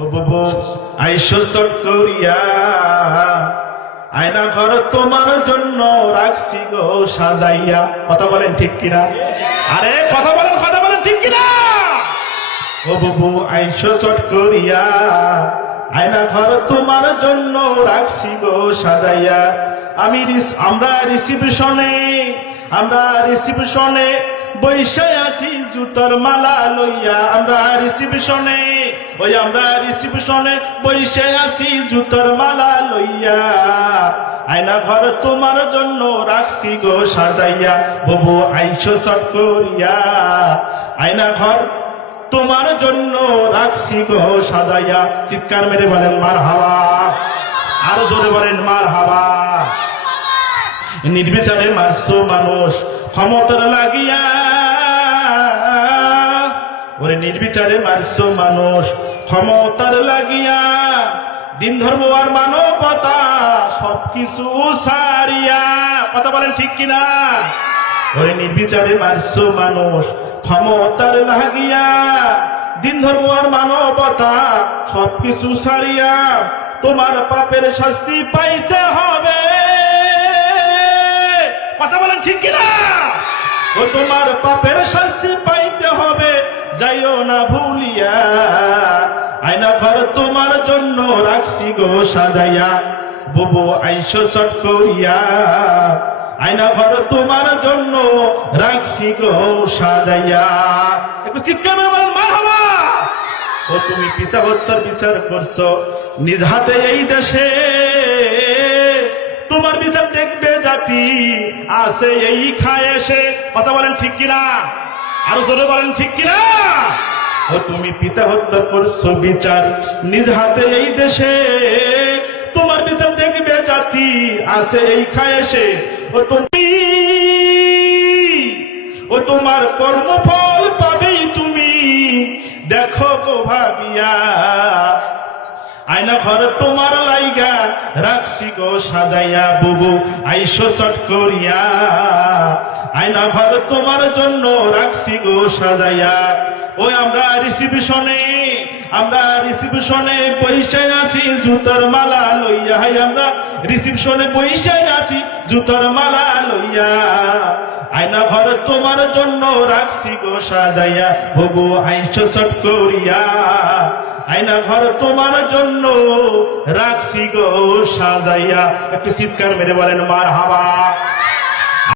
ও বুবু আইসো চট করিয়া, আয়না ঘর তোমার জন্য রাখছি গো সাজাইয়া। কথা বলেন ঠিক কিনা? আরে কথা বলেন ঠিক কিনা? ও বুবু আইসো চট করিয়া, আয়না ঘর তোমার জন্য রাখছি গো সাজাইয়া। আমরা রিসিপশনে বৈশে আছি জুতোর মালা লইয়া। আমরা রিসিপশনে বৈশে আছি জুতোর মালা লইয়া। আয়না ঘর তোমার জন্য রাখছি গো সাজাইয়া। বুবু আইসো চট করিয়া, আয়না ঘর তোমার জন্য রাখছি গো সাজাইয়া। চিৎকার মেরে বলেন মারহাবা, আরো জোরে বলেন মারহাবা। নির্বিচারে মারছো মানুষ ক্ষমতার লাগিয়া, ওরে নির্বিচারে মারছো মানুষ ক্ষমতার লাগিয়া। দিন ধর্ম আর মানবতা সবকিছু সারিয়া। কথা বলেন ঠিক কিনা? ওরে নির্বিচারে মারছো মানুষ ক্ষমতার লাগিয়া, দিন ধর্ম আর মানবতা সবকিছু সারিয়া। তোমার পাপের শাস্তি পাইতে হবে। কথা বলেন ঠিক কিনা? ও তোমার পাপের শাস্তি পাইতে হবে, যাইও না ভুলিয়া। আয়না ঘর তোমার জন্য রাখছি গো সাজাইয়া। বুবু আইসো চট করিয়া, আয়না ঘর তোমার জন্য রাখছি গো সাজাইয়া। একটু চিৎকার করে বলেন মারহাবা। ও তুমি পিতা হত্যার বিচার করছো নিজ হাতে এই দেশে, তোমার বিচার দেখবে জাতি আছে এই খায় এসে। কথা বলেন ঠিক কিনা? আরো জোরে বলেন ঠিক কিনা? ও তুমি পিতা হত্যা করছো বিচার নিজ হাতে এই দেশে, তোমার বিচার দেখবে জাতি আছে এই খায় এসে। ও তোমার কর্মফল পাবেই তুমি, দেখো গো ভাবিয়া। আয়না ঘর তোমার লাইগা রাখছি গো সাজাইয়া। বুবু আইসো চট করিয়া, আয়না ঘর তোমার জন্য রাখছি গো সাজাইয়া। ওই আমরা রিসিপশনে বৈশে আছি জুতার মালা লইয়া। আমরা রিসিপশনে বৈশে আছি জুতার মালা লইয়া। আয়না ঘর তোমার জন্য রাখছি গো সাজাইয়া। বুবু আইসো চট করিয়া, আয়না ঘর তোমার জন্য রাখছি গো সাজাইয়া। একটু চিৎকার মেরে বলেন মারহাবা।